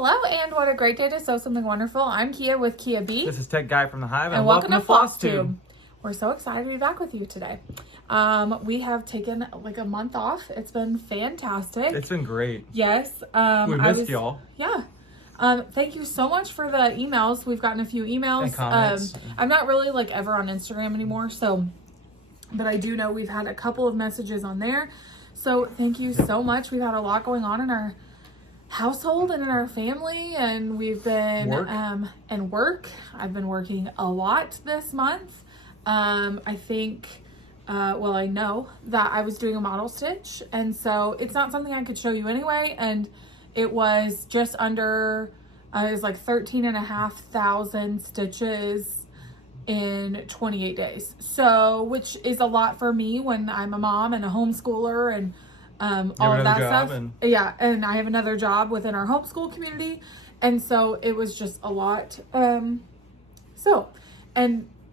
Hello, and what a great day to sew something wonderful. I'm Kia with Kia B. This is Tech Guy from the Hive, and welcome to Flosstube. We're so excited to be back with you today. We have taken like a month off. It's been fantastic. It's been great. Yes. We missed y'all. Yeah. Thank you so much for the emails. We've gotten a few emails. And comments. I'm not really like ever on Instagram anymore, but I do know we've had a couple of messages on there. So thank you so much. We've had a lot going on in our household and in our family, and we've been work. I've been working a lot this month. I think I know that I was doing a model stitch, and so it's not something I could show you anyway, and it was just under it was like 13,500 stitches in 28 days, so which is a lot for me when I'm a mom and a homeschooler and all of that stuff. Yeah, and I have another job within our homeschool community, and so it was just a lot. And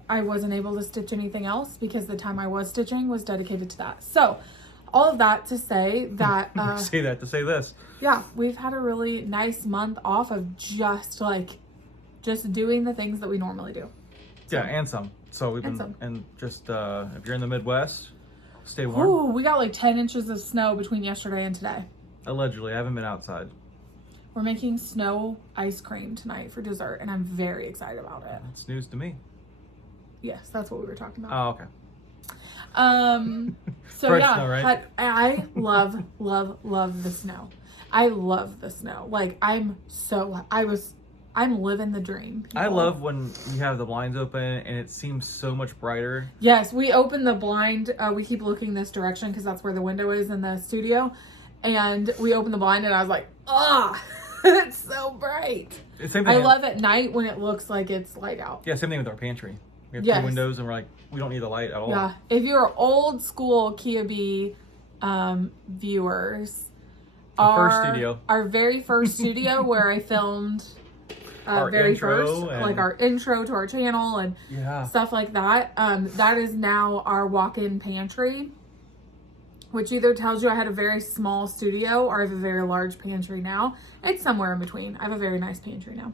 I wasn't able to stitch anything else because the time I was stitching was dedicated to that. So all of that to say that to say this. Yeah, we've had a really nice month off of just doing the things that we normally do. So, yeah, and some. So we've been if you're in the Midwest, stay warm. Ooh, we got like 10 inches of snow between yesterday and today. Allegedly, I haven't been outside. We're making snow ice cream tonight for dessert, and I'm very excited about it. It's news to me. Yes, that's what we were talking about. Oh, okay. So Fresh yeah, snow, right? I love the snow. I love the snow. Like I'm living the dream. People. I love when you have the blinds open and it seems so much brighter. Yes, we open the blind. We keep looking this direction because that's where the window is in the studio. And we open the blind and I was like, it's so bright. I love at night when it looks like it's light out. Yeah, same thing with our pantry. We have 2 windows and we're like, we don't need the light at all. Yeah, if you're old school Kia B viewers, our very first studio where I filmed our intro to our channel and stuff like that. That is now our walk-in pantry, which either tells you I had a very small studio or I have a very large pantry now. It's somewhere in between. I have a very nice pantry now.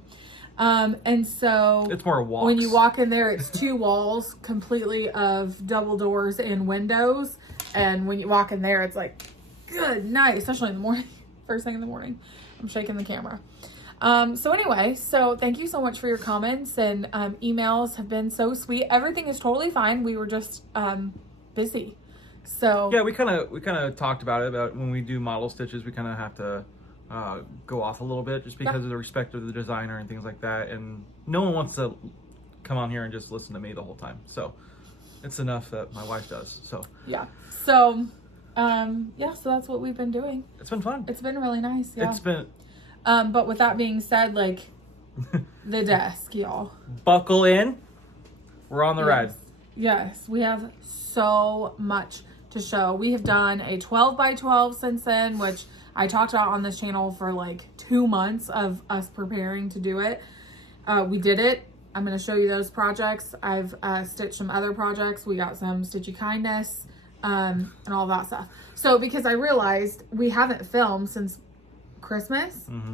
And so it's more walks. When you walk in there, it's 2 walls completely of double doors and windows. And when you walk in there, it's like good night, especially in the morning, first thing in the morning. I'm shaking the camera. So anyway, so thank you so much for your comments and emails have been so sweet. Everything is totally fine. We were just busy. So yeah, we kind of talked about it, about when we do model stitches, we kind of have to go off a little bit just because of the respect of the designer and things like that. And no one wants to come on here and just listen to me the whole time. So it's enough that my wife does. So yeah. So so that's what we've been doing. It's been fun. It's been really nice. Yeah. It's been. But with that being said, like the desk, y'all. Buckle in. We're on the ride. Yes, we have so much to show. We have done a 12x12 since then, which I talked about on this channel for like 2 months of us preparing to do it. We did it. I'm going to show you those projects. I've stitched some other projects. We got some Stitchy Kindness and all that stuff. So because I realized we haven't filmed since Christmas. Mm-hmm.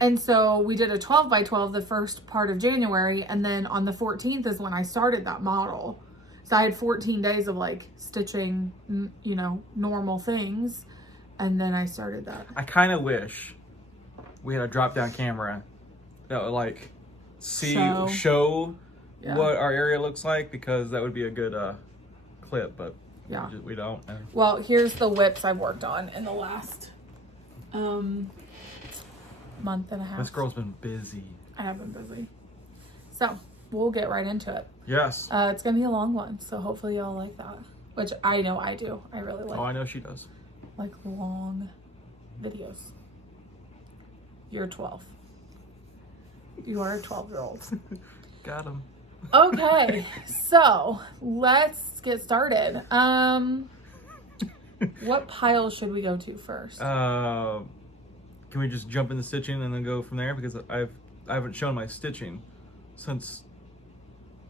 And so we did a 12x12 the first part of January. And then on the 14th is when I started that model. So I had 14 days of like stitching, normal things. And then I started that. I kind of wish we had a drop down camera that would like show what our area looks like, because that would be a good clip, but we don't. Well, here's the whips I've worked on in the last month and a half. This girl's been busy. I have been busy. So we'll get right into it. Yes. It's going to be a long one, so hopefully y'all like that. Which I know I do. I really like. Oh, I know she does. Like long videos. You're 12. You are a 12-year-old. Got him. Okay, so let's get started. What pile should we go to first? Can we just jump into stitching and then go from there? Because I haven't shown my stitching since.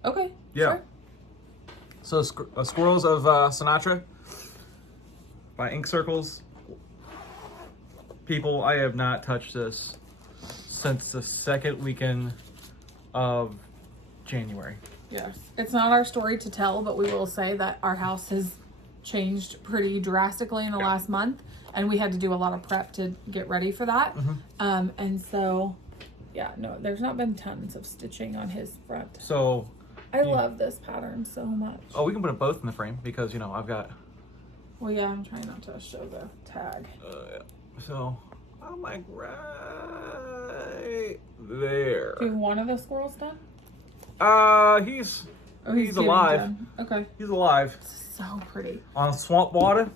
Okay. Yeah. Sure. So Squirrels of Sinatra by Ink Circles. People, I have not touched this since the second weekend of January. Yes. It's not our story to tell, but we will say that our house has changed pretty drastically in the last month, and we had to do a lot of prep to get ready for that. And so, yeah, no, there's not been tons of stitching on his front. So I love this pattern so much. Oh, we can put it both in the frame because, I've got... Well, yeah, I'm trying not to show the tag. So, I'm like right there. Do you have one of the squirrels done? He's getting alive. done. Okay. He's alive. So pretty. On swamp water?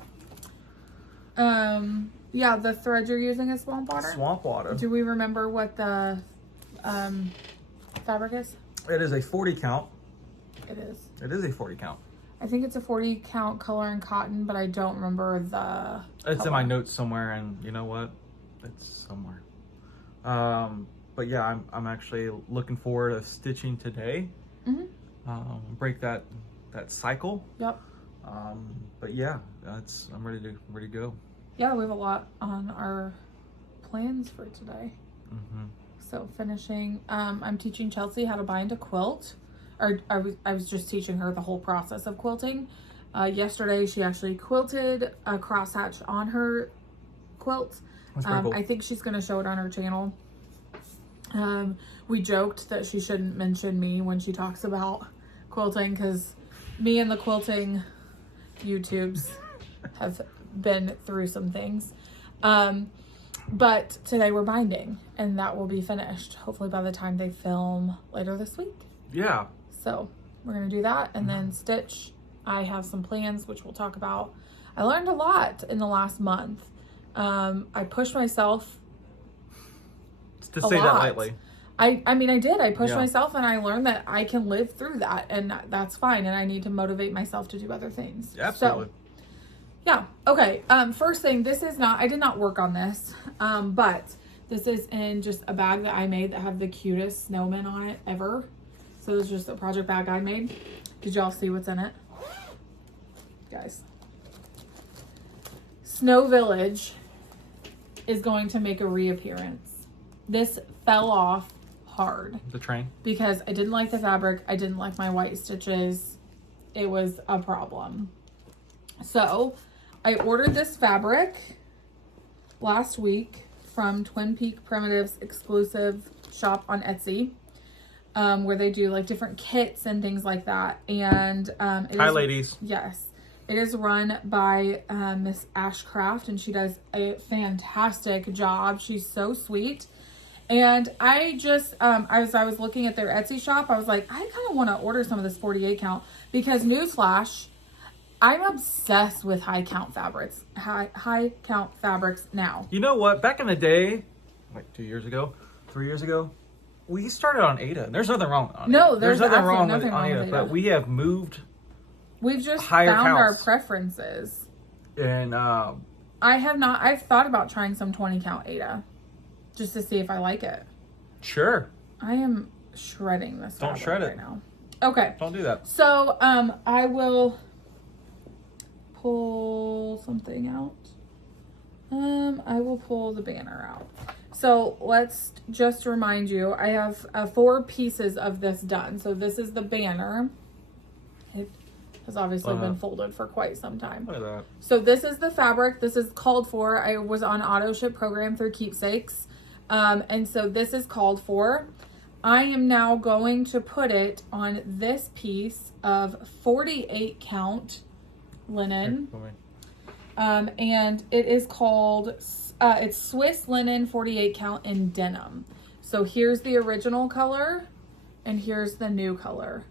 Yeah, the thread you're using is swamp water. Swamp water. Do we remember what the fabric is? It is a 40 count. It is. It is a 40 count. I think it's a 40 count color and cotton, but I don't remember the It's color. in my notes somewhere, and you know what? It's somewhere. But yeah, I'm actually looking forward to stitching today. Break that cycle. Yep. But yeah, I'm ready to go. Yeah, we have a lot on our plans for today. So finishing, I'm teaching Chelsea how to bind a quilt. Or I was just teaching her the whole process of quilting. Yesterday, she actually quilted a crosshatch on her quilt. That's pretty cool. I think she's going to show it on her channel. We joked that she shouldn't mention me when she talks about quilting because me and the quilting YouTubes have been through some things. But today we're binding, and that will be finished hopefully by the time they film later this week. Yeah. So we're going to do that and then stitch. I have some plans, which we'll talk about. I learned a lot in the last month. I pushed myself To say that lightly. I mean, I did. I pushed myself, and I learned that I can live through that, and that's fine. And I need to motivate myself to do other things. Absolutely. So, yeah. Okay. First thing, I did not work on this, but this is in just a bag that I made that have the cutest snowmen on it ever. So this is just a project bag I made. Did y'all see what's in it? Guys. Snow Village is going to make a reappearance. This fell off hard. The train. Because I didn't like the fabric. I didn't like my white stitches. It was a problem. So I ordered this fabric last week from Twin Peak Primitives exclusive shop on Etsy. Where they do like different kits and things like that. And Hi, ladies. Yes. It is run by Miss Ashcraft, and she does a fantastic job. She's so sweet. And I just, as I was looking at their Etsy shop, I was like, I kind of want to order some of this 48 count because newsflash, I'm obsessed with high count fabrics now. You know what? Back in the day, like 2 years ago, 3 years ago, we started on Ada. There's nothing wrong on No, Ada. there's nothing wrong nothing with wrong with Ada. But we have moved. We've just higher found our counts. preferences. And I've thought about trying some 20 count Ada just to see if I like it. Sure. I am shredding this Don't fabric shred it right now. Okay. Don't do that. So, I will pull something out. I will pull the banner out. So let's just remind you, I have 4 pieces of this done. So this is the banner. It has obviously been folded for quite some time. Look at that. So this is the fabric. This is called for. I was on auto ship program through Keepsakes. And so this is called for. I am now going to put it on this piece of 48 count linen. And it is called, it's Swiss linen 48 count in denim. So here's the original color and here's the new color.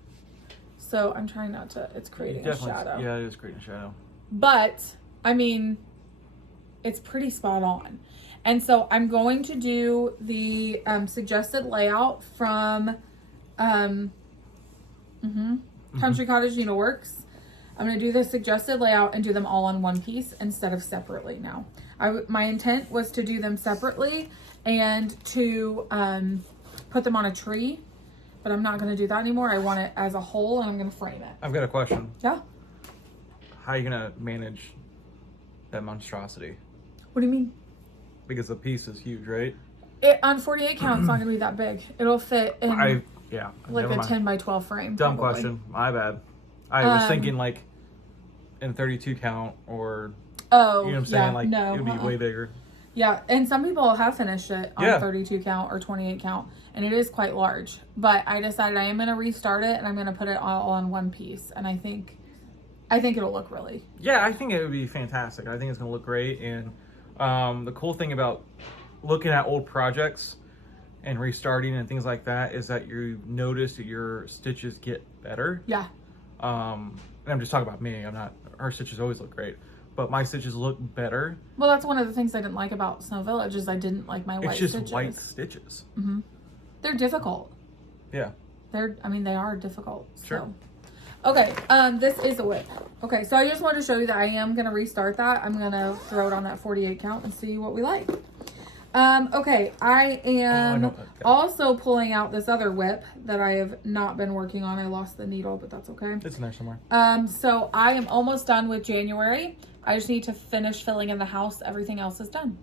So I'm trying not to, it's creating a shadow. Yeah, it is creating a shadow. But, I mean, it's pretty spot on. And so I'm going to do the suggested layout from Country Cottage Needleworks. I'm going to do the suggested layout and do them all on one piece instead of separately now. My intent was to do them separately and to put them on a tree, but I'm not going to do that anymore. I want it as a whole and I'm going to frame it. I've got a question. Yeah? How are you going to manage that monstrosity? What do you mean? Because the piece is huge, right? On 48 count, it's not gonna be that big. It'll fit in like never a mind. 10 by 12 frame. Dumb probably. question. My bad. I was thinking like in 32 count or Oh, you know what I'm saying? Like no, it would be way bigger. Yeah, and some people have finished it on 32 count or 28 count, and it is quite large. But I decided I am going to restart it, and I'm going to put it all on one piece, and I think it'll look really. Yeah, I think it would be fantastic. I think it's going to look great, and the cool thing about looking at old projects and restarting and things like that is that you notice that your stitches get better. Yeah. And I'm just talking about me. Our stitches always look great, but my stitches look better. Well, that's one of the things I didn't like about Snow Village is I didn't like my white stitches. It's just white stitches. Mm-hmm. They're difficult. Yeah. They are difficult. Sure. So. Okay, this is a whip. Okay, so I just wanted to show you that I am going to restart that. I'm going to throw it on that 48 count and see what we like. Okay, I am also pulling out this other whip that I have not been working on. I lost the needle, but that's okay. It's in there somewhere. So I am almost done with January. I just need to finish filling in the house. Everything else is done.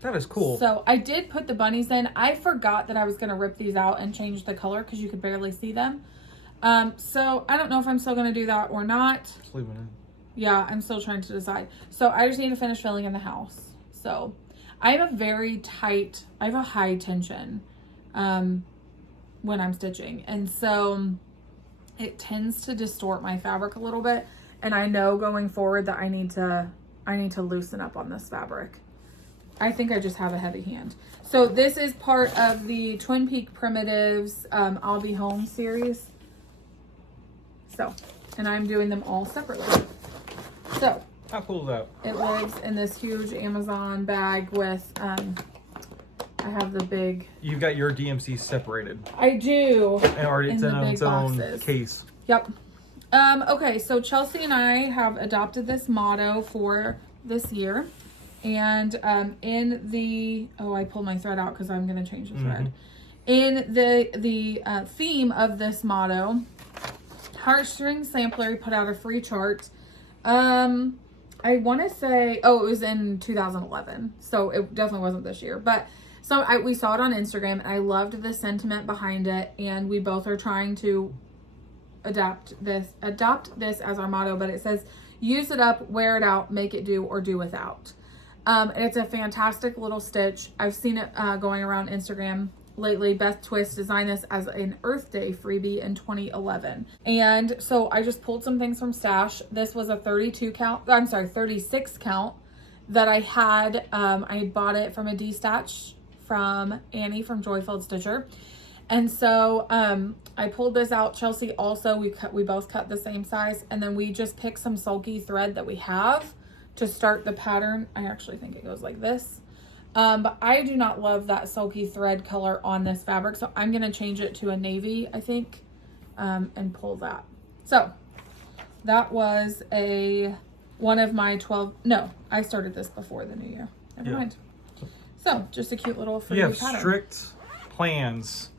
That is cool. So I did put the bunnies in. I forgot that I was going to rip these out and change the color because you could barely see them. So I don't know if I'm still going to do that or not. Just leave it in. Yeah, I'm still trying to decide. So I just need to finish filling in the house. So I have a high tension when I'm stitching. And so it tends to distort my fabric a little bit. And I know going forward that I need to loosen up on this fabric. I think I just have a heavy hand. So this is part of the Twin Peak Primitives I'll Be Home series. So, and I'm doing them all separately. So, how cool is that? it lives in this huge Amazon bag with, I have the big... You've got your DMC separated. I do. And already it's in its own case. Yep. Okay, so Chelsea and I have adopted this motto for this year. And in the... Oh, I pulled my thread out because I'm going to change the thread. In the theme of this motto, Heartstring Sampler put out a free chart. I want to say, it was in 2011, so it definitely wasn't this year. But so we saw it on Instagram, and I loved the sentiment behind it, and we both are trying to adopt this as our motto. But it says, "Use it up, wear it out, make it do, or do without." And it's a fantastic little stitch. I've seen it going around Instagram lately. Beth Twist designed this as an Earth Day freebie in 2011. And so I just pulled some things from Stash. This was a 36 count that I had. I had bought it from a D-Statch from Annie from Joyfilled Stitcher. And so I pulled this out. Chelsea also, we both cut the same size. And then we just picked some sulky thread that we have to start the pattern. I actually think it goes like this. But I do not love that sulky thread color on this fabric. So I'm going to change it to a navy, I think, and pull that. So that was one of my 12. No, I started this before the new year. Never mind. So just a cute little freebie pattern. You have strict plans.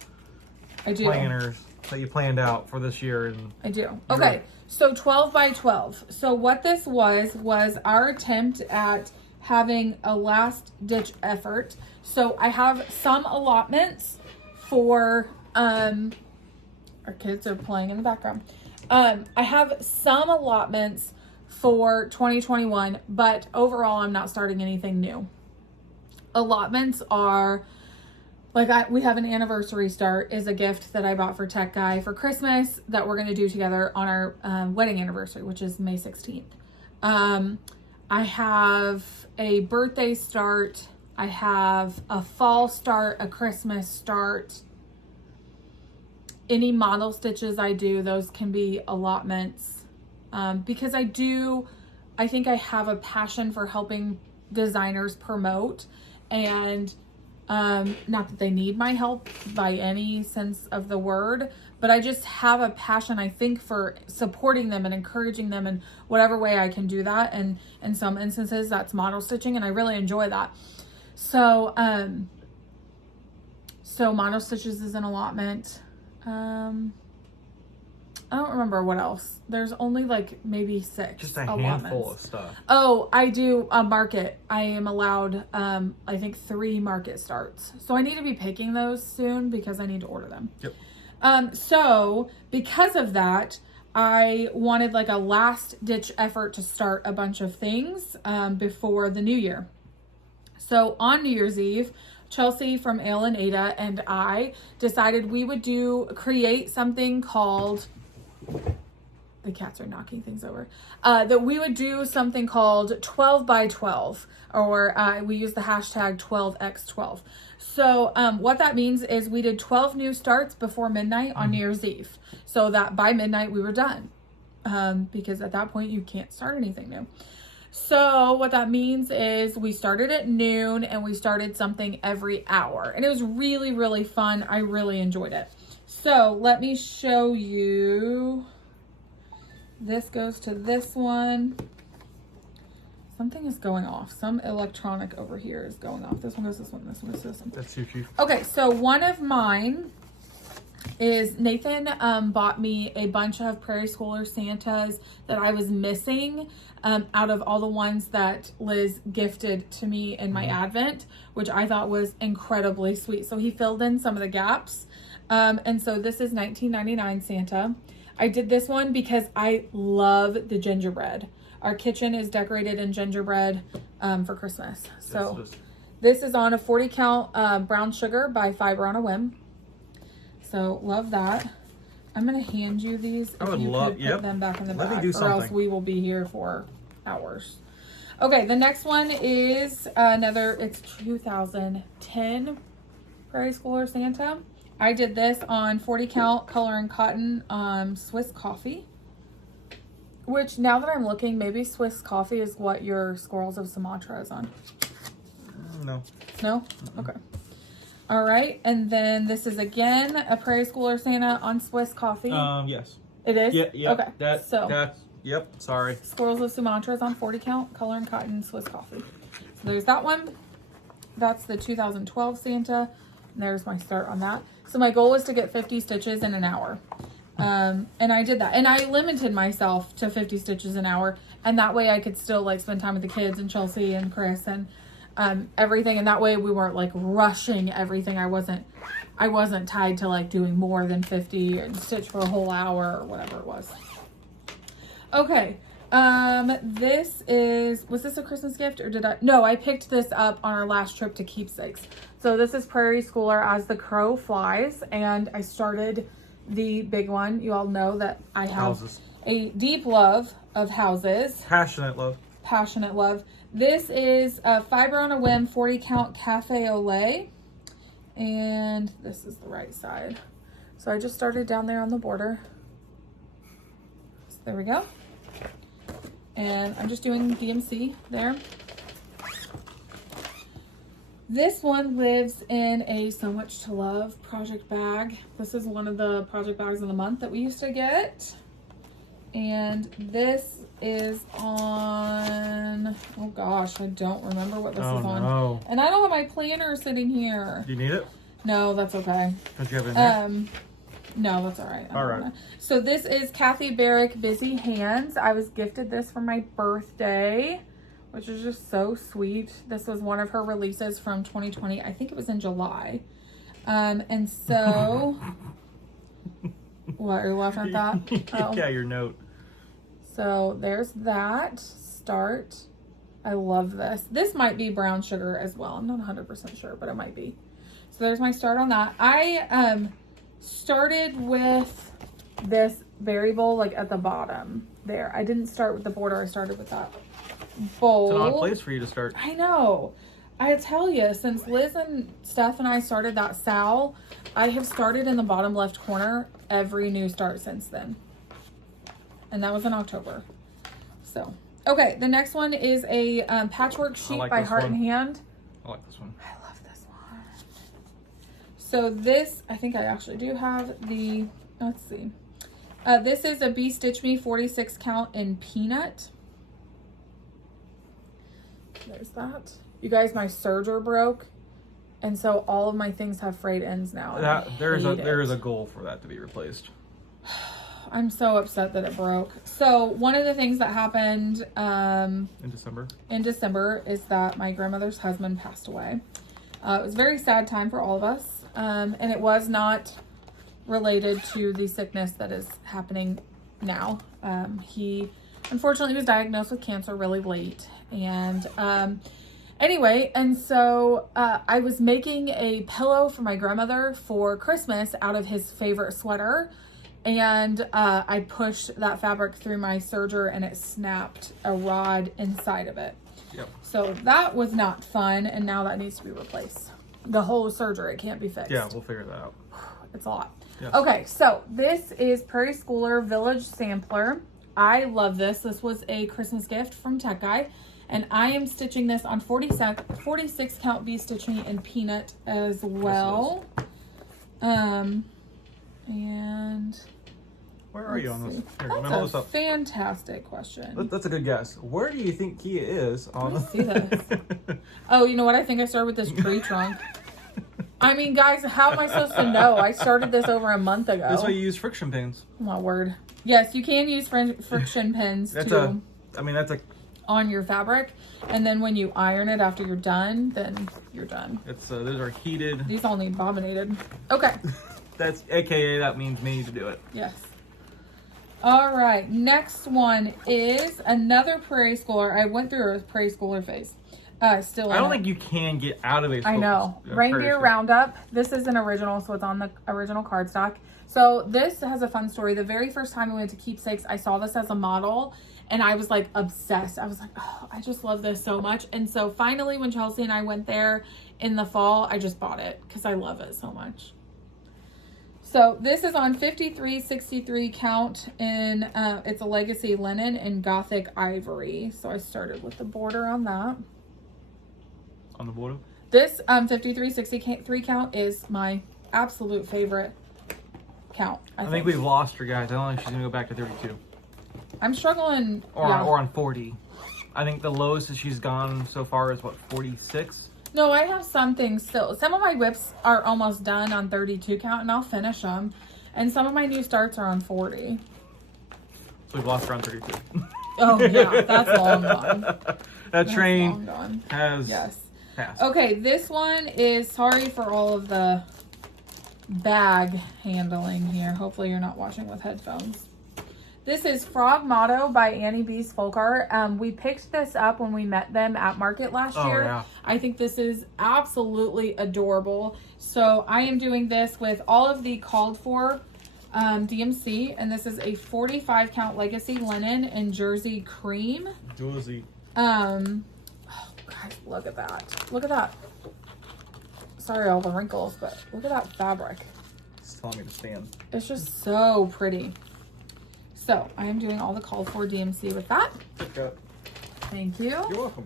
I do. Planners that you planned out for this year. And I do. Okay. So 12 by 12. So what this was our attempt at having a last ditch effort. So I have some allotments for, our kids are playing in the background. I have some allotments for 2021, but overall I'm not starting anything new. Allotments are, we have an anniversary start is a gift that I bought for Tech Guy for Christmas that we're going to do together on our wedding anniversary, which is May 16th. I have a birthday start. I have a fall start, a Christmas start. Any model stitches I do, those can be allotments. Because I think I have a passion for helping designers promote, and not that they need my help by any sense of the word, but I just have a passion, I think, for supporting them and encouraging them in whatever way I can do that. And in some instances, that's model stitching, and I really enjoy that. So, model stitches is an allotment. I don't remember what else. There's only like maybe 6. Just a handful of stuff. Oh, I do a market. I am allowed, I think 3 market starts. So I need to be picking those soon because I need to order them. Yep. So because of that, I wanted like a last ditch effort to start a bunch of things before the new year. So on New Year's Eve, Chelsea from Ale and Ada and I decided we would create something called, the cats are knocking things over, that we would do something called 12 by 12, or we use the hashtag 12x12. So what that means is we did 12 new starts before midnight on New Year's Eve, so that by midnight we were done, because at that point you can't start anything new. So what that means is we started at noon and we started something every hour. And it was really, really fun. I really enjoyed it. So let me show you. This goes to this one. Something is going off. Some electronic over here is going off. This one goes this one. This one goes this one. That's Stitchy. Okay, so one of mine is Nathan bought me a bunch of Prairie Schooler Santas that I was missing out of all the ones that Liz gifted to me in my Advent, which I thought was incredibly sweet. So he filled in some of the gaps. And so this is $19.99 Santa. I did this one because I love the gingerbread. Our kitchen is decorated in gingerbread for Christmas. So this is on a 40 count brown sugar by Fiber on a Whim. So love that. I'm gonna hand you these if you could put them back in the bag, or else we will be here for hours. Okay, the next one is it's 2010 Prairie Schooler Santa. I did this on 40 count color and cotton Swiss coffee, which now that I'm looking, maybe Swiss coffee is what your Squirrels of Sumatra is on. No. No? Okay. All right, and then this is again a Prairie Schooler Santa on Swiss coffee. Yes. It is? Yeah. Okay. That's yep. Sorry. Squirrels of Sumatra is on 40 count, color and cotton, Swiss coffee. So there's that one. That's the 2012 Santa. And there's my start on that. So my goal is to get 50 stitches in an hour. And I did that. And I limited myself to 50 stitches an hour. And that way I could still like spend time with the kids and Chelsea and Chris and everything. And that way we weren't like rushing everything. I wasn't tied to like doing more than 50 and stitch for a whole hour or whatever it was. Okay. Was this a Christmas gift or no, I picked this up on our last trip to Keepsakes. So this is Prairie Schooler As the Crow Flies, and I started the big one. You all know that I have a deep love of houses. Passionate love. This is a Fiber on a Whim 40 count Cafe au lait, and this is the right side. So I just started down there on the border. So there we go. And I'm just doing DMC there. This one lives in a So Much to Love project bag. This is one of the project bags of the month that we used to get. And this is on, oh gosh, I don't remember what this is on. No. And I don't have my planner sitting here. Do you need it? No, that's okay. Don't you have it in there? No, that's all right. All right. So this is Kathy Barrick Busy Hands. I was gifted this for my birthday, which is just so sweet. This was one of her releases from 2020. I think it was in July. And so, what, are you laughing at that? Oh. Yeah, your note. So there's that start. I love this. This might be brown sugar as well. I'm not 100% sure, but it might be. So there's my start on that. I started with this berry bowl like at the bottom there. I didn't start with the border. I started with that bowl. It's an odd place for you to start. I know. I tell you, since Liz and Steph and I started that Sal, I have started in the bottom left corner every new start since then. And that was in October. So, okay. The next one is a patchwork sheet by Heart and Hand. I like this one. I love this one. So this, I think I actually do have the, let's see. This is a Bee Stitch Me 46 count in peanut. There's that. You guys, my serger broke, and so all of my things have frayed ends now. There is a goal for that to be replaced. I'm so upset that it broke. So one of the things that happened in December is that my grandmother's husband passed away. It was a very sad time for all of us. And it was not related to the sickness that is happening now. He unfortunately was diagnosed with cancer really late. And anyway, and so I was making a pillow for my grandmother for Christmas out of his favorite sweater. And I pushed that fabric through my serger and it snapped a rod inside of it. Yep. So that was not fun, and now that needs to be replaced. The whole serger, it can't be fixed. Yeah, we'll figure that out. It's a lot. Yes. Okay, so this is Prairie Schooler Village Sampler. I love this. This was a Christmas gift from Tech Guy, and I am stitching this on 46 count V stitching in peanut as well. And where are you on this? Here, that's a fantastic question. That's a good guess. Where do you think Kia is on Let me see this. Oh, you know what? I think I started with this tree trunk. I mean, guys, how am I supposed to know? I started this over a month ago. That's why you use friction pins. Oh, my word. Yes, you can use friction pins on your fabric, and then when you iron it after you're done, then you're done. It's those are heated. These all need bobbinated. Okay. That's AKA that means me to do it. Yes. All right. Next one is another Prairie Schooler. I went through a Prairie Schooler phase. I don't think you can get out of a. I know. Reindeer Roundup. This is an original, so it's on the original cardstock. So this has a fun story. The very first time we went to Keepsakes, I saw this as a model, and I was like obsessed. I was like, oh, I just love this so much. And so finally, when Chelsea and I went there in the fall, I just bought it because I love it so much. So this is on 53-63 count, and it's a legacy linen in Gothic ivory. So I started with the border on that. On the border? This 53-63 count is my absolute favorite count. I think we've lost her, guys. I don't think she's gonna go back to 32. I'm struggling. Or on 40. I think the lowest that she's gone so far is what, 46? No, I have some things still. Some of my whips are almost done on 32 count, and I'll finish them. And some of my new starts are on 40. So we've lost her on 32. Oh yeah, that's long gone. That train has passed. Okay, this one is, sorry for all of the bag handling here. Hopefully you're not watching with headphones. This is Frog Motto by Annie B's Folk Art. We picked this up when we met them at Market last year. Yeah. I think this is absolutely adorable. So I am doing this with all of the called for DMC, and this is a 45 count legacy linen in Jersey cream. Jersey. Oh, guys, look at that. Look at that. Sorry, all the wrinkles, but look at that fabric. It's telling me to stand. It's just so pretty. So I am doing all the called for DMC with that. Thank you. You're welcome.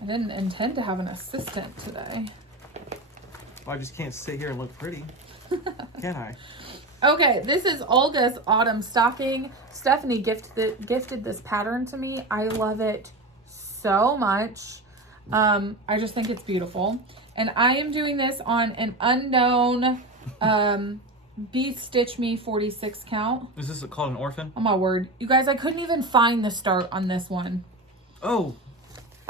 I didn't intend to have an assistant today. Well, I just can't sit here and look pretty. Can I? Okay, this is Olga's Autumn Stocking. Stephanie gifted this pattern to me. I love it so much. I just think it's beautiful. And I am doing this on an unknown Be Stitch Me 46 count. Is this called an orphan? Oh my word. You guys, I couldn't even find the start on this one. Oh.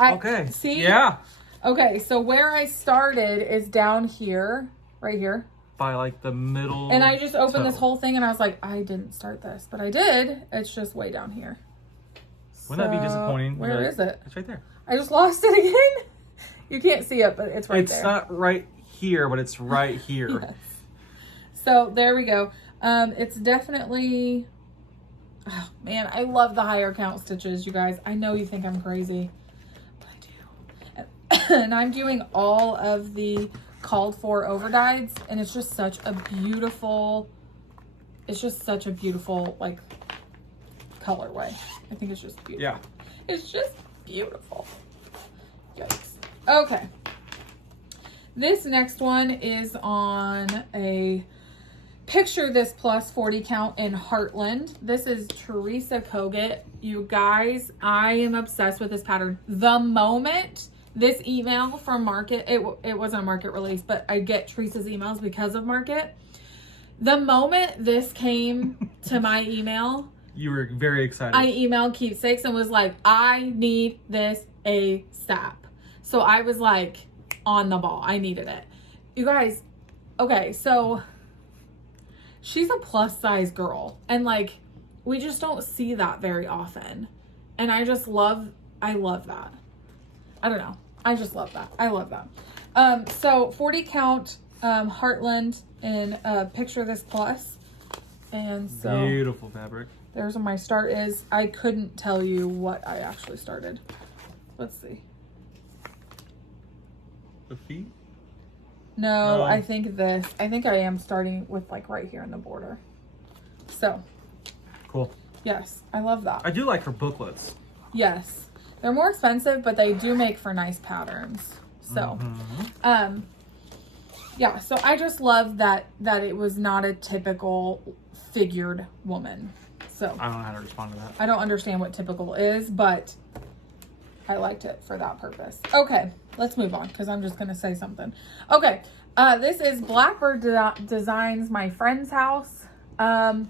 Okay. See? Yeah. Okay, so where I started is down here, right here. By like the middle. And I just opened this whole thing and I was like, I didn't start this, but I did. It's just way down here. Wouldn't that be disappointing? Where is it? It's right there. I just lost it again. You can't see it, but it's right there. It's not right here, but it's right here. Yes. So there we go. It's definitely, oh man, I love the higher count stitches, you guys. I know you think I'm crazy, but I do. And I'm doing all of the called for overdyes, and it's just such a beautiful, like colorway. I think it's just beautiful. Yeah. It's just beautiful. Yikes. Okay. This next one is on a picture this plus 40 count in Heartland. This is Theresa Koget. You guys, I am obsessed with this pattern. The moment this email from Market, it wasn't a Market release, but I get Teresa's emails because of Market. The moment this came to my email, You were very excited. I emailed Keepsakes and was like, I need this ASAP. So I was like on the ball. I needed it. You guys, okay, so she's a plus size girl. And like, we just don't see that very often. And I love that. I don't know. I just love that. I love that. So 40 count Heartland in Picture This Plus. And so beautiful fabric. there's where my start is. I couldn't tell you what I actually started. Let's see. The feet? No, I think I am starting with like right here in the border. So. Cool. Yes, I love that. I do like her booklets. Yes. They're more expensive, but they do make for nice patterns. So, yeah, so I just love that it was not a typical figured woman. So I don't know how to respond to that. I don't understand what typical is, but I liked it for that purpose. Okay, let's move on because I'm just going to say something. Okay, this is Blackbird Designs, My Friend's House. I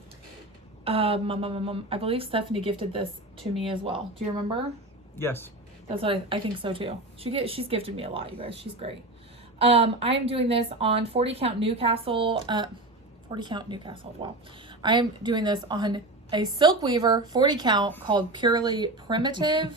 believe Stephanie gifted this to me as well. Do you remember? Yes. That's what I think so too. She's gifted me a lot, you guys. She's great. I'm doing this on 40 count Newcastle. 40 count Newcastle. Wow. I'm doing this on a silk weaver 40 count called Purely Primitive.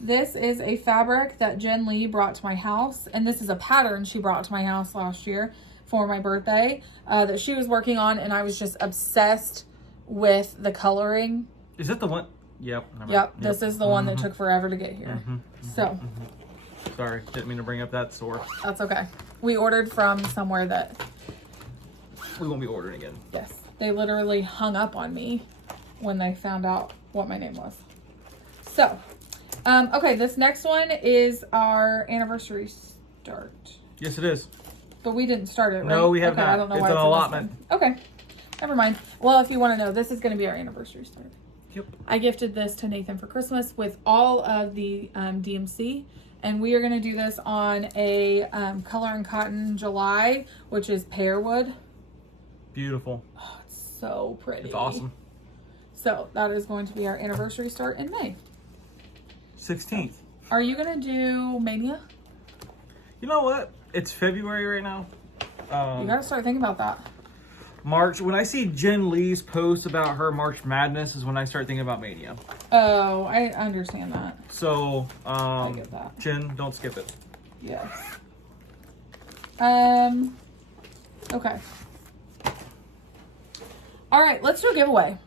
This is a fabric that Jen Lee brought to my house, and this is a pattern she brought to my house last year for my birthday that she was working on, and I was just obsessed with the coloring. Is it the one? Yep. Yep. This is the one that took forever to get here. So. Sorry, didn't mean to bring up that store. That's okay. We ordered from somewhere that... We won't be ordering again. Yes. They literally hung up on me when they found out what my name was. So, okay, this next one is our anniversary start. Yes, it is. But we didn't start it, right? No, we have okay, not. I don't know It's why an it's in this allotment. one. Okay. Never mind. Well, if you want to know, this is going to be our anniversary start. Yep. I gifted this to Nathan for Christmas with all of the DMC. And we are going to do this on a Color and Cotton July, which is pearwood. Beautiful. Oh, it's so pretty. It's awesome. So that is going to be our anniversary start in May. 16th. Are you going to do Mania? You know what? It's February right now. You got to start thinking about that. March. When I see Jen Lee's post about her March Madness is when I start thinking about Mania. Oh, I understand that. So, I get that. Jen, don't skip it. Yes. Okay. All right, let's do a giveaway.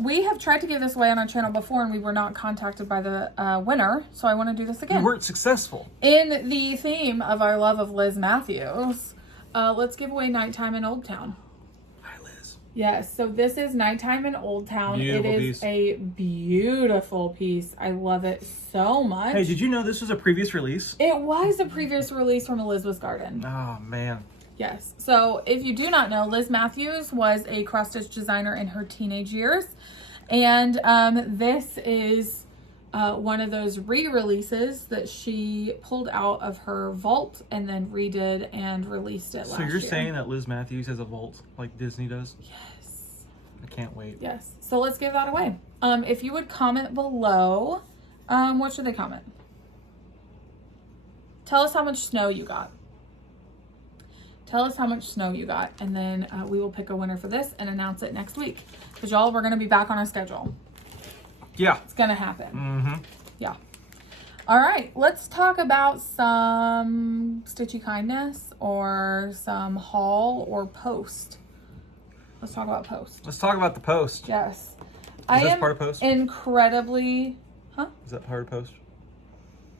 We have tried to give this away on our channel before and we were not contacted by the winner, so I want to do this again. We weren't successful. In the theme of our love of Liz Matthews, let's give away Nighttime in Old Town. Hi, Liz. Yes, so this is Nighttime in Old Town. Beautiful it is piece. a beautiful piece. I love it so much. Hey, did you know this was a previous release? It was a previous release from Elizabeth's Garden. Oh, man. Yes. So if you do not know, Liz Matthews was a cross-stitch designer in her teenage years. And this is one of those re-releases that she pulled out of her vault and then redid and released it last year. So you're saying that Liz Matthews has a vault like Disney does? Yes. I can't wait. Yes. So let's give that away. If you would comment below, what should they comment? Tell us how much snow you got. Tell us how much snow you got, and then we will pick a winner for this and announce it next week. Because y'all, we're going to be back on our schedule. Yeah. It's going to happen. Mm-hmm. Yeah. All right. Let's talk about some Stitchy kindness or some haul or post. Let's talk about post. Let's talk about the post. Yes. Is this part of post? Incredibly... Huh? Is that part of post?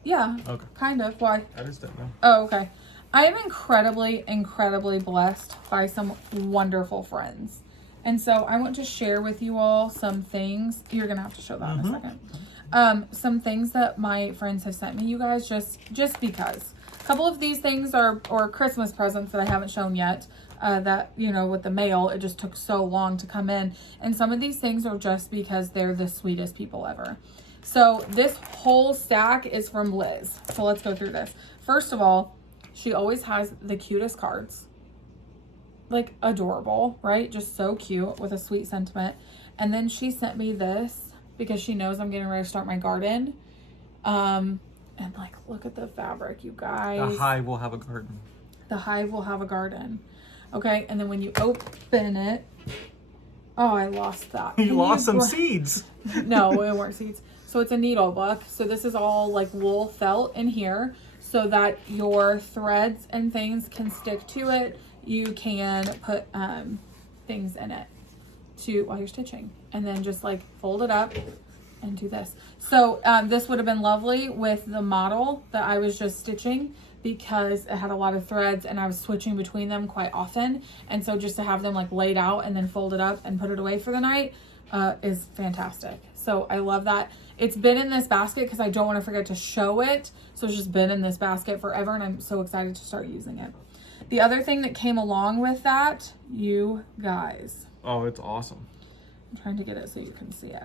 Yeah. Okay. Kind of. Why? I just don't know. Oh, okay. I am incredibly, incredibly blessed by some wonderful friends. And so I want to share with you all some things. You're going to have to show that in a second. Some things that my friends have sent me, you guys, just because. A couple of these things are Christmas presents that I haven't shown yet. That, you know, with the mail, it just took so long to come in. And some of these things are just because they're the sweetest people ever. So this whole stack is from Liz. So let's go through this. First of all, she always has the cutest cards. like adorable, right? Just so cute with a sweet sentiment. And then she sent me this because she knows I'm getting ready to start my garden. And like, look at the fabric, you guys. The Hive will have a garden. The Hive will have a garden. Okay, and then when you open it, oh, I lost that. You lost some seeds. No, it weren't seeds. So it's a needle book. So this is all like wool felt in here so that your threads and things can stick to it. You can put things in it while you're stitching, and then just like fold it up and do this. So this would have been lovely with the model that I was just stitching because it had a lot of threads and I was switching between them quite often. And so just to have them like laid out and then fold it up and put it away for the night is fantastic. So I love that. It's been in this basket because I don't want to forget to show it. So it's just been in this basket forever and I'm so excited to start using it. The other thing that came along with that, you guys. Oh, it's awesome. I'm trying to get it so you can see it.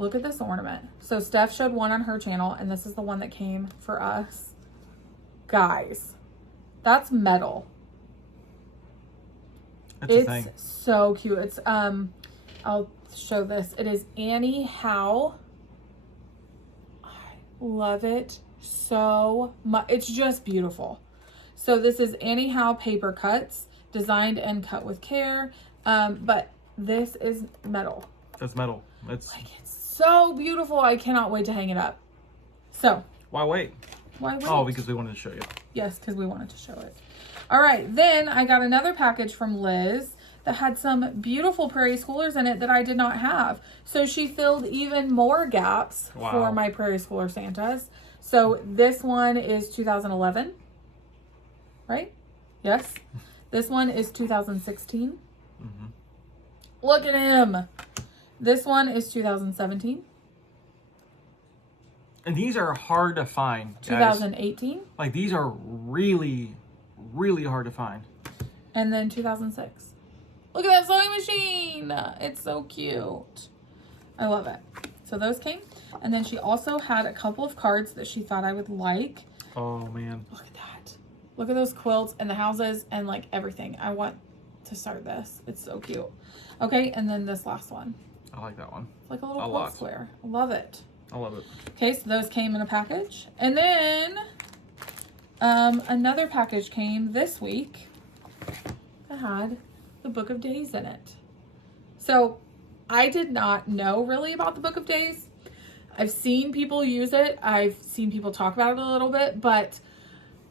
Look at this ornament. So Steph showed one on her channel and this is the one that came for us. Guys, that's metal. That's a thing. It's so cute. It's I'll show this. It is Annie Howe. I love it so much. It's just beautiful. So this is Annie Howe paper cuts, designed and cut with care. But this is metal. That's metal. It's so beautiful. I cannot wait to hang it up. So why wait? Why wait? Oh, because we wanted to show you. Yes, because we wanted to show it. All right, then I got another package from Liz that had some beautiful Prairie Schoolers in it that I did not have. So she filled even more gaps for my Prairie Schooler Santas. So this one is 2011, right? Yes. This one is 2016. Mm-hmm. Look at him. This one is 2017. And these are hard to find, guys. 2018. Like, these are really, really hard to find. And then 2006. Look at that sewing machine. It's so cute. I love it. So those came. And then she also had a couple of cards that she thought I would like. Oh, man. Look at that. Look at those quilts and the houses and like everything. I want to start this. It's so cute. Okay, and then this last one. I like that one. It's like a little quilt square. I love it. I love it. Okay, so those came in a package. And then another package came this week that had the Book of Days in it. So I did not know really about the Book of Days. I've seen people use it. I've seen people talk about it a little bit, but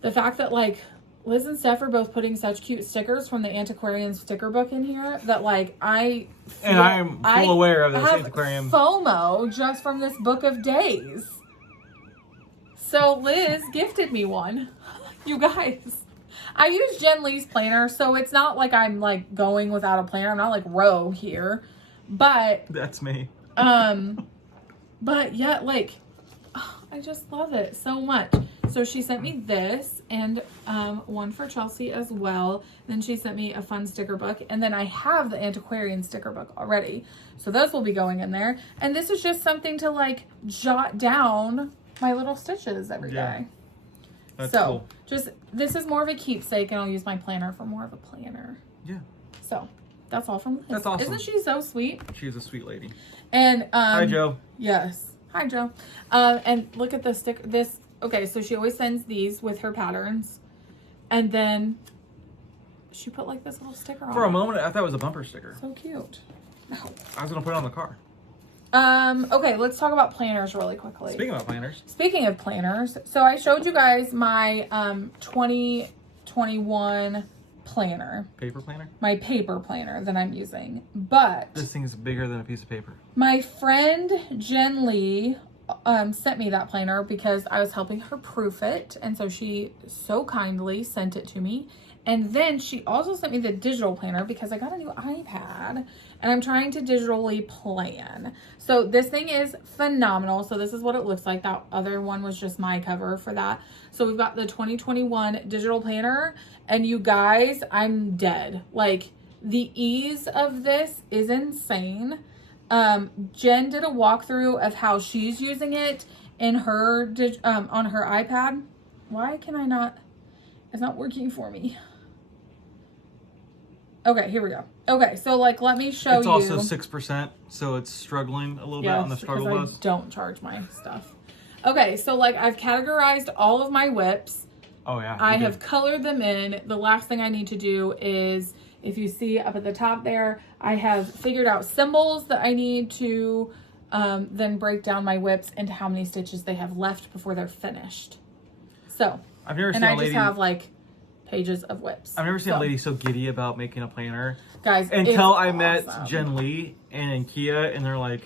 the fact that like Liz and Steph are both putting such cute stickers from the Antiquarian sticker book in here that like I'm full aware of this Antiquarian FOMO just from this Book of Days. So Liz gifted me one. You guys, I use Jen Lee's planner, so it's not like I'm like going without a planner. I'm not like rogue here, but that's me. But yeah, like I just love it so much. So she sent me this and one for Chelsea as well. Then she sent me a fun sticker book. And then I have the Antiquarian sticker book already. So those will be going in there. And this is just something to like jot down my little stitches every day. That's so cool. Just, this is more of a keepsake and I'll use my planner for more of a planner. Yeah. So that's all from Liz. That's awesome. Isn't she so sweet? She's a sweet lady. And hi, Joe. Yes. Hi, Joe. And look at the sticker. Okay, so she always sends these with her patterns. And then she put like this little sticker on For a moment, I thought it was a bumper sticker. So cute. I was going to put it on the car. Okay, let's talk about planners really quickly. Speaking of planners. So I showed you guys my 2021 planner. Paper planner? My paper planner that I'm using. But this thing is bigger than a piece of paper. My friend Jen Lee sent me that planner because I was helping her proof it. And so she so kindly sent it to me. And then she also sent me the digital planner because I got a new iPad and I'm trying to digitally plan. So this thing is phenomenal. So this is what it looks like. That other one was just my cover for that. So we've got the 2021 digital planner and you guys, I'm dead. Like the ease of this is insane. Jen did a walkthrough of how she's using it in her on her iPad. Why can I not? It's not working for me. Okay, here we go. Okay, so like, let me show you. It's also 6%, so it's struggling a little bit on the struggle because bus. I don't charge my stuff. Okay, so like I've categorized all of my whips. Oh yeah. I have colored them in. The last thing I need to do is, if you see up at the top there, I have figured out symbols that I need to then break down my whips into how many stitches they have left before they're finished. So, I've never seen and a I lady, just have like pages of whips. I've never seen a lady so giddy about making a planner. Guys, until I awesome. met Jen Lee and Kia, and they're like,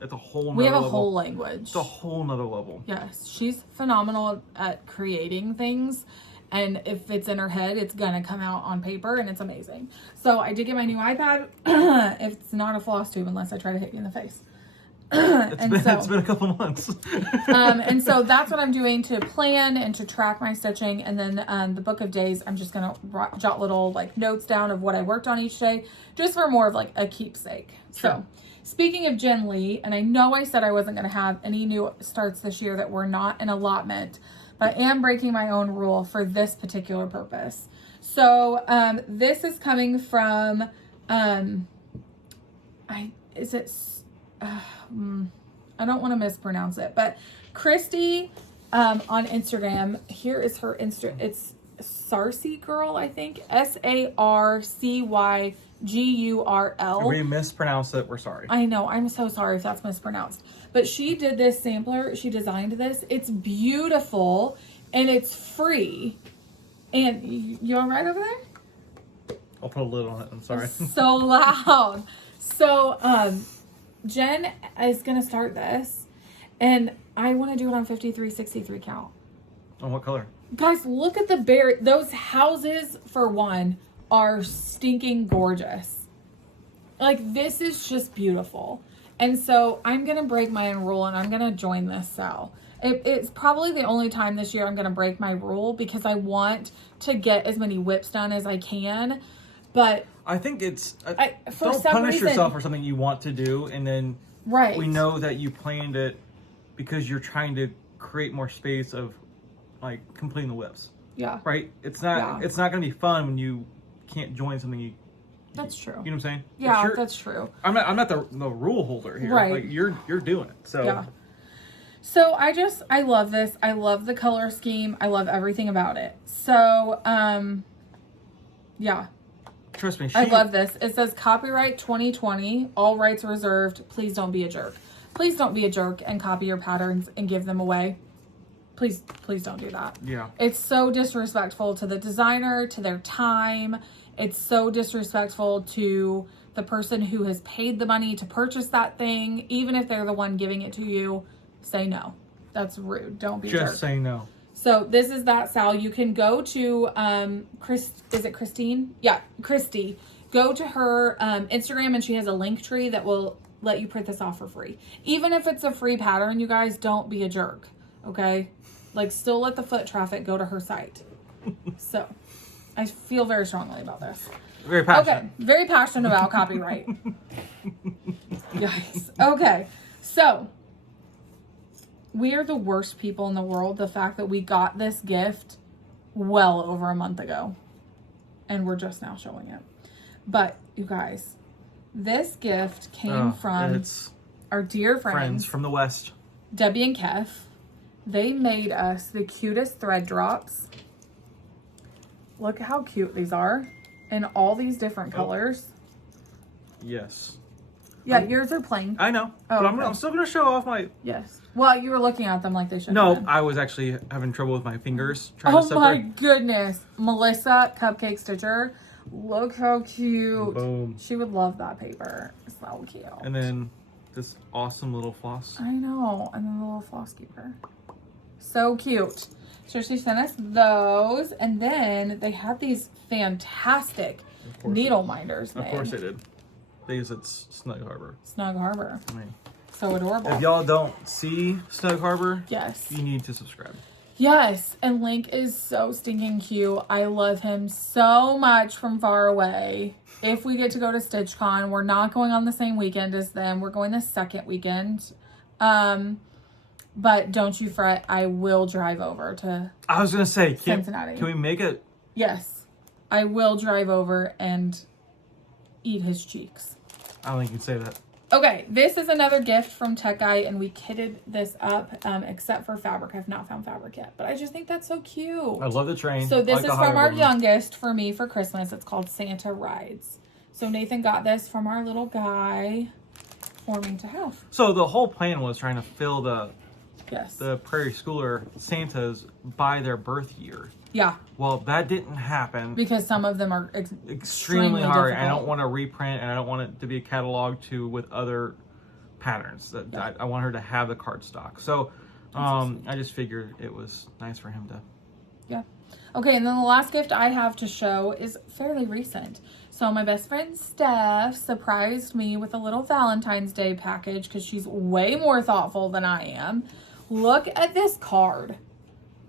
it's a whole nother we have a level. whole language. It's a whole nother level. Yes, she's phenomenal at creating things. And if it's in her head, it's gonna come out on paper, and it's amazing. So I did get my new iPad. It's not a Flosstube unless I try to hit you in the face. It's been a couple months. And so that's what I'm doing to plan and to track my stitching. And then the book of days, I'm just gonna jot little like notes down of what I worked on each day, just for more of like a keepsake. Sure. So speaking of Jen Lee, and I know I said I wasn't gonna have any new starts this year that were not an allotment, but I am breaking my own rule for this particular purpose. So this is coming from I don't want to mispronounce it, but Christy on Instagram. Here is her it's Sarcy Girl, I think. SARCYGURL. If we mispronounced it, we're sorry. I know, I'm so sorry if that's mispronounced. But she did this sampler, she designed this. It's beautiful and it's free. And you all right over there? I'll put a lid on it, I'm sorry. So loud. So Jen is gonna start this, and I want to do it on 5363 count. On what color? Guys, look at the berry. Those houses, for one, are stinking gorgeous. Like, this is just beautiful. And so I'm gonna break my own rule, and I'm gonna join this cell. It's probably the only time this year I'm gonna break my rule, because I want to get as many whips done as I can. But I think it's don't punish yourself for something you want to do, and then right, we know that you planned it because you're trying to create more space of like completing the whips. Yeah. Right? It's not gonna be fun when you can't join something That's true. You know what I'm saying? Yeah, that's true. I'm not the rule holder here. Right. Like you're doing it. So yeah. So I love this. I love the color scheme. I love everything about it. So yeah. Trust me, I love this. It says copyright 2020, all rights reserved. Please don't be a jerk. Please don't be a jerk and copy your patterns and give them away. Please don't do that. Yeah. It's so disrespectful to the designer, to their time. It's so disrespectful to the person who has paid the money to purchase that thing. Even if they're the one giving it to you, say no. That's rude. Don't be a jerk. Just say no. So this is that Sal. You can go to is it Christine? Yeah, Christy. Go to her Instagram, and she has a link tree that will let you print this off for free. Even if it's a free pattern, you guys, don't be a jerk. Okay? Like, still let the foot traffic go to her site. So I feel very strongly about this. Very passionate. Okay, very passionate about copyright. Guys. Okay. So we are the worst people in the world. The fact that we got this gift well over a month ago, and we're just now showing it. But you guys, this gift came from our dear friends from the West, Debbie and Kev. They made us the cutest thread drops. Look how cute these are in all these different colors. Yes. Yeah, yours are plain. I know. Oh, but okay. I'm still going to show off my... Yes. Well, you were looking at them like they should No, have been. I was actually having trouble with my fingers trying to separate. Oh my goodness. Melissa, Cupcake Stitcher. Look how cute. Boom. She would love that paper. So cute. And then this awesome little floss. I know. And then the little floss keeper. So cute. So she sent us those. And then they had these fantastic needle minders made. Of course they did. Because it's Snug Harbor. Snug Harbor. I mean, so adorable. if y'all don't see Snug Harbor, yes, you need to subscribe. Yes, and Link is so stinking cute. I love him so much from far away. If we get to go to StitchCon, we're not going on the same weekend as them. We're going the second weekend. But don't you fret. I will drive over to I was going to say, Cincinnati. Can we make it? Yes, I will drive over and eat his cheeks. I don't think you'd say that. Okay, this is another gift from Tech Guy, and we kitted this up, except for fabric. I've not found fabric yet, but I just think that's so cute. I love the train. So this like is from our youngest for me for Christmas. It's called Santa Rides. So Nathan got this from our little guy for me to have. So the whole plan was trying to fill the Yes. the Prairie Schooler Santas by their birth year. Yeah. Well, that didn't happen. Because some of them are Extremely hard. difficult. I don't want to reprint, and I don't want it to be a catalog with other patterns. I want her to have the cardstock. So I just figured it was nice for him to. Yeah. Okay, and then the last gift I have to show is fairly recent. So my best friend Steph surprised me with a little Valentine's Day package because she's way more thoughtful than I am. Look at this card.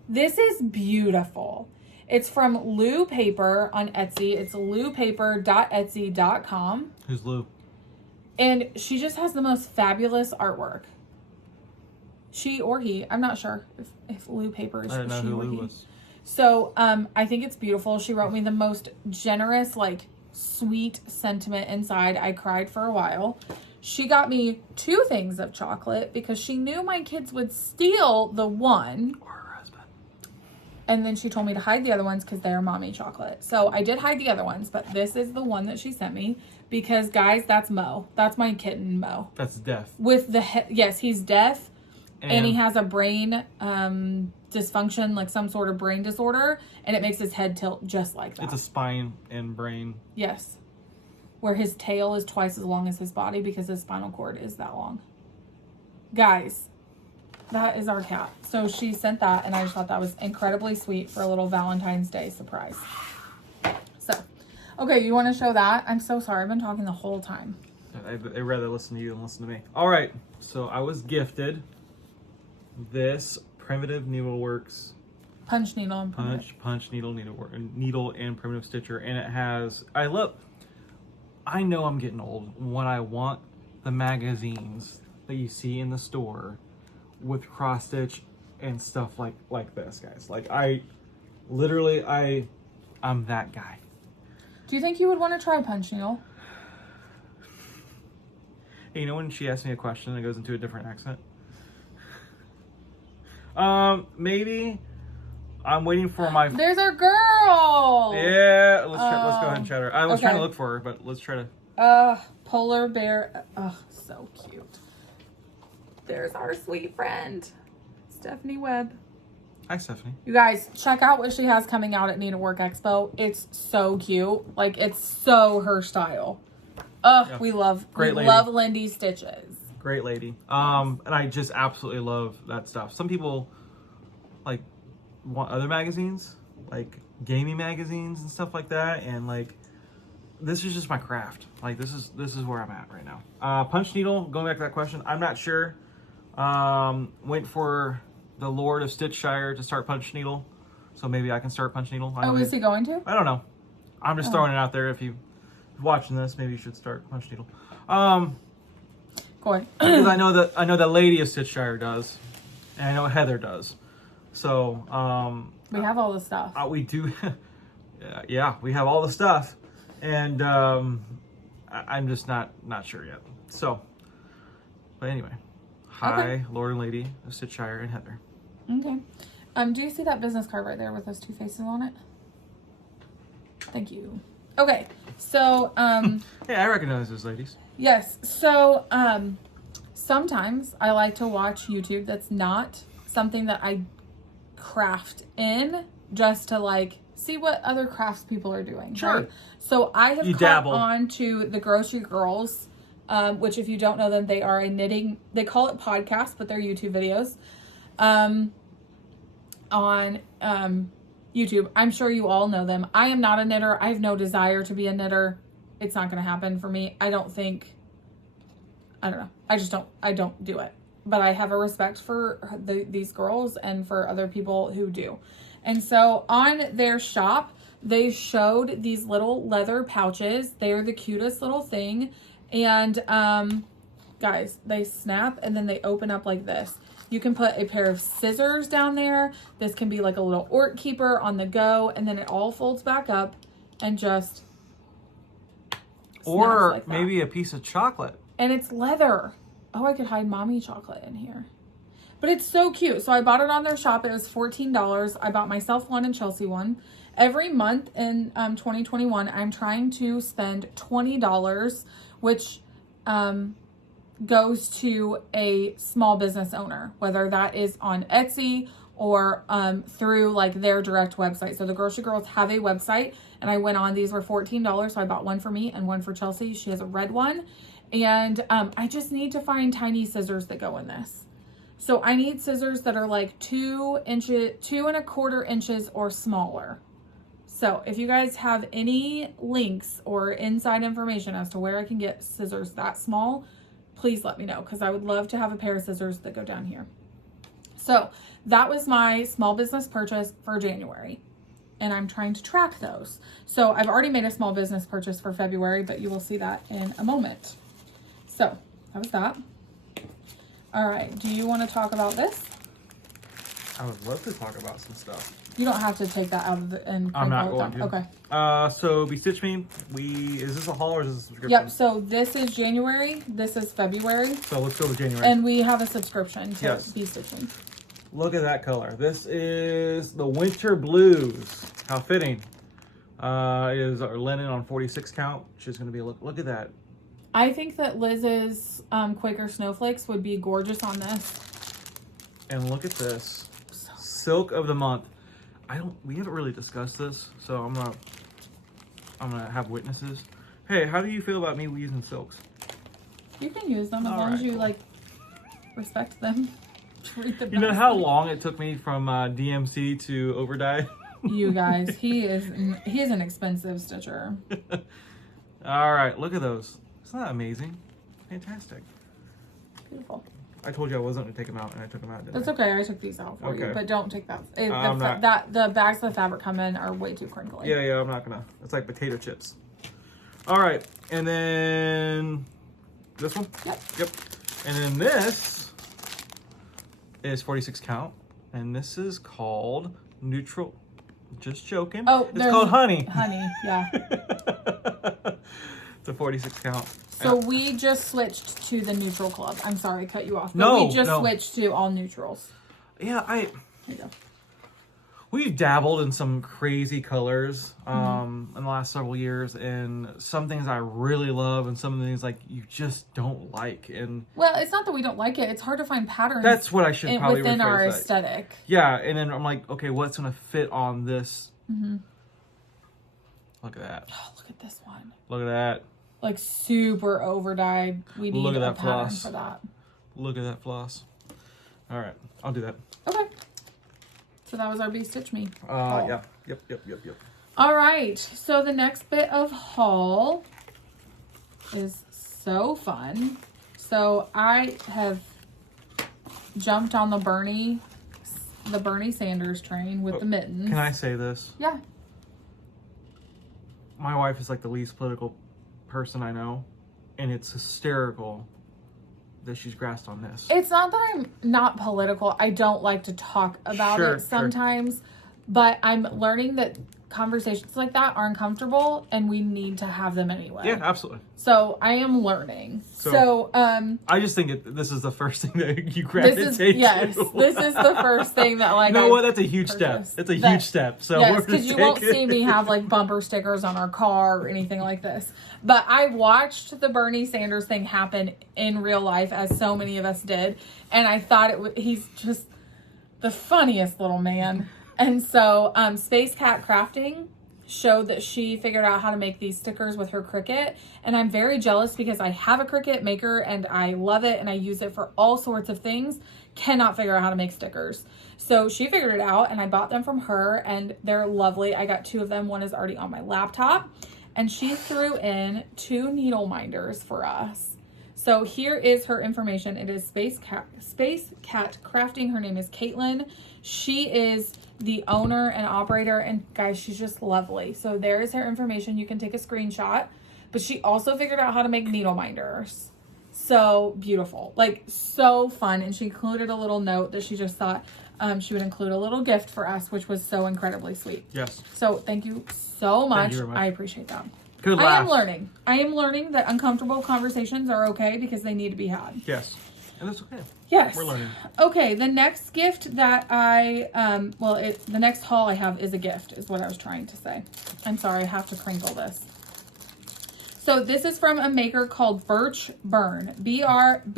This is beautiful. It's from Lou Paper on Etsy. It's loupaper.etsy.com. Who's Lou? And she just has the most fabulous artwork. She or he, I'm not sure if Lou Paper is I don't know she who or Lou he. was. So I think it's beautiful. She wrote me the most generous, like sweet sentiment inside. I cried for a while. She got me 2 things of chocolate because she knew my kids would steal the one. Or her husband. And then she told me to hide the other ones because they're mommy chocolate. So I did hide the other ones, but this is the one that she sent me because, guys, that's Mo. That's my kitten, Mo. That's deaf. With the yes, he's deaf, and he has a brain dysfunction, like some sort of brain disorder, and it makes his head tilt just like that. It's a spine and brain. Yes. Where his tail is twice as long as his body because his spinal cord is that long. Guys, that is our cat. So she sent that, and I just thought that was incredibly sweet for a little Valentine's Day surprise. So, okay, you want to show that? I'm so sorry. I've been talking the whole time. I'd rather listen to you than listen to me. All right, so I was gifted this Primitive Needleworks Punch needle and punch needle and primitive stitcher, and it has. I know I'm getting old when I want the magazines that you see in the store with cross stitch and stuff like this, guys. Like I'm that guy. Do you think you would want to try punch needle? Hey, you know when she asks me a question and it goes into a different accent? Maybe. I'm waiting for my. There's our girl. Yeah, let's go ahead and chat her. I was okay. trying to look for her, but let's try to. Polar bear. So cute. There's our sweet friend, Stephanie Webb. Hi, Stephanie. You guys, check out what she has coming out at Needlework Expo. It's so cute. Like, it's so her style. Yeah. We love Lindy stitches. Great lady. And I just absolutely love that stuff. Some people like want other magazines, like gaming magazines and stuff like that, and like this is just my craft. Like this is where I'm at right now. Punch needle, going back to that question, I'm not sure. Wait for the Lord of Stitchshire to start punch needle, so maybe I can start punch needle. Is he going to? I don't know. I'm just throwing it out there. If you're watching this, maybe you should start punch needle. Go ahead. Because I know that Lady of Stitchshire does, and I know Heather does. So we have all the stuff. We do. Yeah, we have all the stuff, and I'm just not sure yet. So, but anyway, hi, okay. Lord and Lady of Stitchshire and Heather. Okay. Do you see that business card right there with those 2 faces on it? Thank you. Okay, so Hey, I recognize those ladies. Yes. So sometimes I like to watch YouTube that's not something that I craft in, just to like see what other crafts people are doing. Sure. Right? So I have caught on to the Grocery Girls, which if you don't know them, they are a knitting, they call it podcast, but they're YouTube videos on YouTube. I'm sure you all know them. I am not a knitter. I have no desire to be a knitter. It's not going to happen for me. I don't know. I don't do it. But I have a respect for these girls and for other people who do. And so on their shop, they showed these little leather pouches. They're the cutest little thing. And guys, they snap and then they open up like this. You can put a pair of scissors down there. This can be like a little orc keeper on the go. And then it all folds back up and just Or like that. maybe a piece of chocolate. And it's leather. Oh, I could hide mommy chocolate in here. But it's so cute. So I bought it on their shop. It was $14. I bought myself one and Chelsea one. Every month in 2021, I'm trying to spend $20, which goes to a small business owner, whether that is on Etsy or through like their direct website. So the Grocery Girls have a website, and I went on. These were $14, so I bought one for me and one for Chelsea. She has a red one. And I just need to find tiny scissors that go in this. So I need scissors that are like 2.25 inches or smaller. So if you guys have any links or inside information as to where I can get scissors that small, please let me know, because I would love to have a pair of scissors that go down here. So that was my small business purchase for January, and I'm trying to track those. So I've already made a small business purchase for February, but you will see that in a moment. So that was that. All right, do you want to talk about this? I would love to talk about some stuff. You don't have to take that out of the and I'm not going to. Okay. So Bestitch Me, is this a haul or is this a subscription? Yep, so this is January, this is February. So let's go with January. And we have a subscription to Bestitch Me. Look at that color. This is the Winter Blues. How fitting. Is our linen on 46 count. She's going to be look at that. I think that Liz's Quaker Snowflakes would be gorgeous on this. And look at this. Silk of the month. We haven't really discussed this, so I'm gonna have witnesses. Hey, how do you feel about me using silks? You can use them as long as you like respect them. Treat them you know how long it took me from DMC to Overdye? You guys, he is an expensive stitcher. All right, look at those. Isn't that amazing? Fantastic. Beautiful. I told you I wasn't going to take them out, and I took them out. That's okay. I took these out for you, but don't take that. The bags of the fabric come in are way too crinkly. Yeah, I'm not gonna. It's like potato chips. All right, and then this one. Yep. And then this is 46 count, and this is called Neutral. Just joking. Oh, it's called Honey. Honey, yeah. It's a 46 count. So we just switched to the neutral club. I'm sorry, cut you off. But No, we just switched to all neutrals. Yeah, There you go. We've dabbled in some crazy colors in the last several years, and some things I really love, and some things like you just don't like. And well, it's not that we don't like it; it's hard to find patterns. That's what I should probably within our rephrase that. aesthetic. Yeah, and then I'm like, okay, what's gonna fit on this? Look at that! Oh, look at this one. Look at that! Like super overdyed. We need Look at a that pattern floss. for that. Look at that floss. All right, I'll do that. Okay. So that was our Bestitch Me. Yeah. Yep. All right. So the next bit of haul is so fun. So I have jumped on the Bernie Sanders train with the mittens. Can I say this? Yeah. My wife is like the least political person I know, and it's hysterical that she's grasped on this. It's not that I'm not political. I don't like to talk about it sometimes, but I'm learning that conversations like that are uncomfortable and we need to have them anyway. Yeah, absolutely. So I am learning. So I just think this is the first thing that you gravitate to. Yes, this is the first thing that like. You know what? That's a huge step. It's a huge step. So yes, because you won't see me have like bumper stickers on our car or anything like this. But I watched the Bernie Sanders thing happen in real life, as so many of us did, and I thought he's just the funniest little man. And so Space Cat Crafting showed that she figured out how to make these stickers with her Cricut, and I'm very jealous because I have a Cricut maker and I love it and I use it for all sorts of things. Cannot figure out how to make stickers. So she figured it out and I bought them from her and they're lovely. I got 2 of them. One is already on my laptop, and she threw in 2 needle minders for us. So here is her information. It is Space Cat Crafting. Her name is Caitlin. She is the owner and operator, and guys, she's just lovely. So there is her information. You can take a screenshot, but she also figured out how to make needle minders. So beautiful, like so fun. And she included a little note that she just thought she would include a little gift for us, which was so incredibly sweet. Yes. So thank you so much. Thank you very much. I appreciate that. Good I laugh. am learning. I am learning that uncomfortable conversations are okay because they need to be had. Yes. And that's okay. Yes. We're learning. Okay, the next gift that I, the next haul I have is a gift, is what I was trying to say. I'm sorry, I have to crinkle this. So this is from a maker called Birch Burn. B-I-R-C-H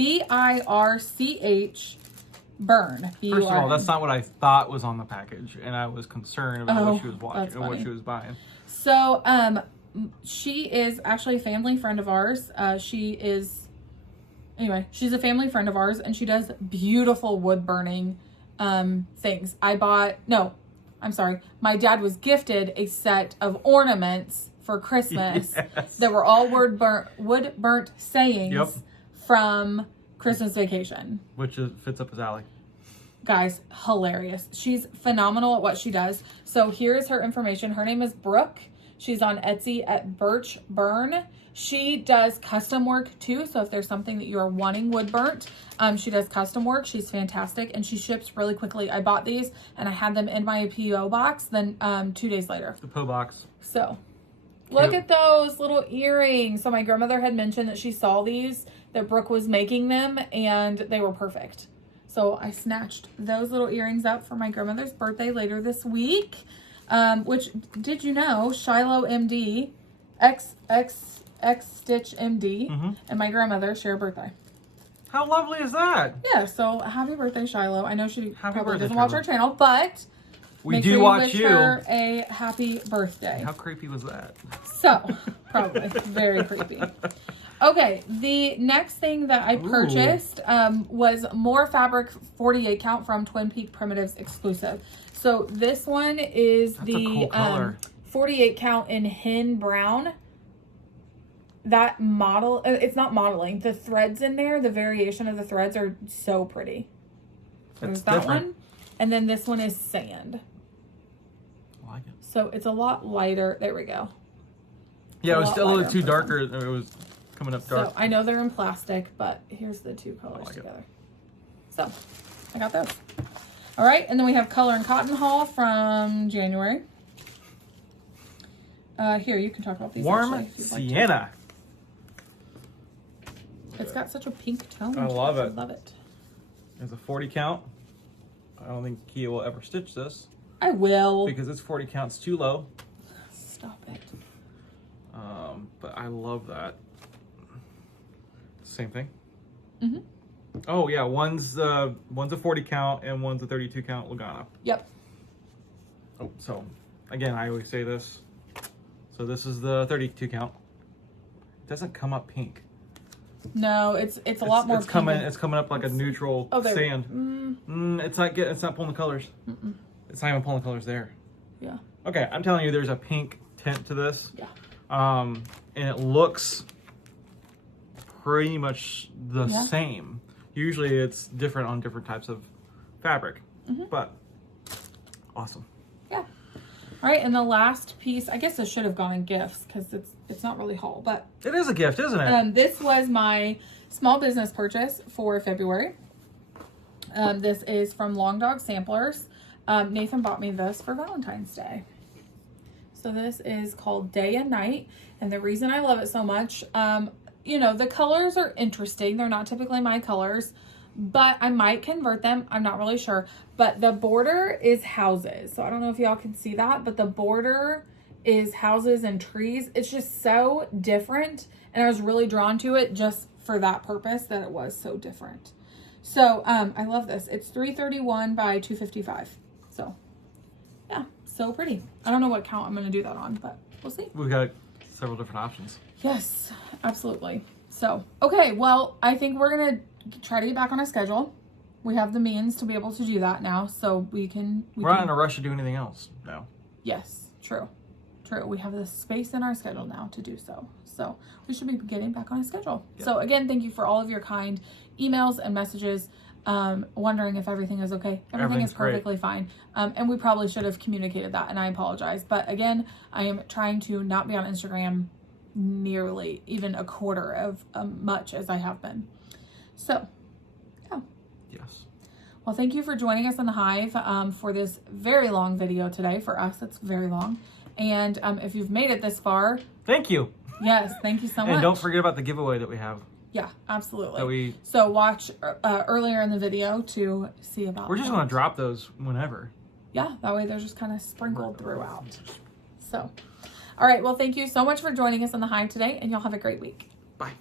Burn. First of all, that's not what I thought was on the package, and I was concerned about what she was watching and what she was buying. So, she is actually a family friend of ours. She's a family friend of ours, and she does beautiful wood burning things. My dad was gifted a set of ornaments for Christmas that were all wood burnt sayings from Christmas Vacation. Which fits up his alley. Guys, hilarious. She's phenomenal at what she does. So here's her information. Her name is Brooke. She's on Etsy at Birch Burn. She does custom work too. So if there's something that you are wanting wood burnt, she does custom work. She's fantastic and she ships really quickly. I bought these and I had them in my PO box then 2 days later. The PO box. So look at those little earrings. So my grandmother had mentioned that she saw these, that Brooke was making them, and they were perfect. So I snatched those little earrings up for my grandmother's birthday later this week. Which, did you know, Shiloh MD, X Stitch MD, and my grandmother share a birthday. How lovely is that? Yeah, so happy birthday, Shiloh. I know she probably birthday, doesn't watch our channel, but we do watch wish her a happy birthday. How creepy was that? So, probably very creepy. Okay, the next thing that I purchased was more fabric 48 count from Twin Peak Primitives exclusive. So this one is That's a cool color. 48 count in hen brown. That model, it's not modeling. The threads in there, the variation of the threads are so pretty. There's that one. And then this one is sand. I like it. So it's a lot lighter. There we go. Yeah, it was still a little too darker. It was coming up dark. So I know they're in plastic, but here's the two colors together. So I got those. All right, and then we have Color and Cotton haul from January. Here, you can talk about these. Warm Sienna. It's got such a pink tone. I love it. I love it. It's a 40 count. I don't think Kia will ever stitch this. I will. Because it's 40 counts too low. Stop it. But I love that. Same thing. Mm-hmm. Oh yeah, one's a 40 count and one's a 32 count Lugana. Yep. Oh, so again, I always say this. So this is the 32 count. It doesn't come up pink. No, it's a lot more. It's coming up like a neutral sand. It's not pulling the colors. It's not even pulling the colors there. Yeah. Okay, I'm telling you, there's a pink tint to this. Yeah. And it looks pretty much the same. Usually it's different on different types of fabric, but awesome. Yeah. All right, and the last piece, I guess this should have gone in gifts because it's not really haul, but it is a gift, isn't it? This was my small business purchase for February. This is from Long Dog Samplers. Nathan bought me this for Valentine's Day. So this is called Day and Night, and the reason I love it so much, you know, the colors are interesting. They're not typically my colors, but I might convert them. I'm not really sure. But the border is houses. So I don't know if y'all can see that, but the border is houses and trees. It's just so different. And I was really drawn to it just for that purpose, that it was so different. So I love this. It's 331 by 255. So yeah, so pretty. I don't know what count I'm going to do that on, but we'll see. We've got several different options. Yes, absolutely. So, okay, well, I think we're going to try to get back on a schedule. We have the means to be able to do that now, so we're not in a rush to do anything else now. Yes, true. We have the space in our schedule now to do so. So we should be getting back on a schedule. Yep. So again, thank you for all of your kind emails and messages, wondering if everything is okay. Everything is perfectly fine. And we probably should have communicated that, and I apologize. But again, I am trying to not be on Instagram nearly even a quarter of much as I have been. So, yeah. Yes. Well, thank you for joining us on the Hive for this very long video today. For us, it's very long. And if you've made it this far, thank you. Yes, thank you so much. And don't forget about the giveaway that we have. Yeah, absolutely. That so watch earlier in the video to see about. We're just going to drop those whenever. Yeah, that way they're just kind of sprinkled throughout. So, all right. Well, thank you so much for joining us on the Hive today, and y'all have a great week. Bye.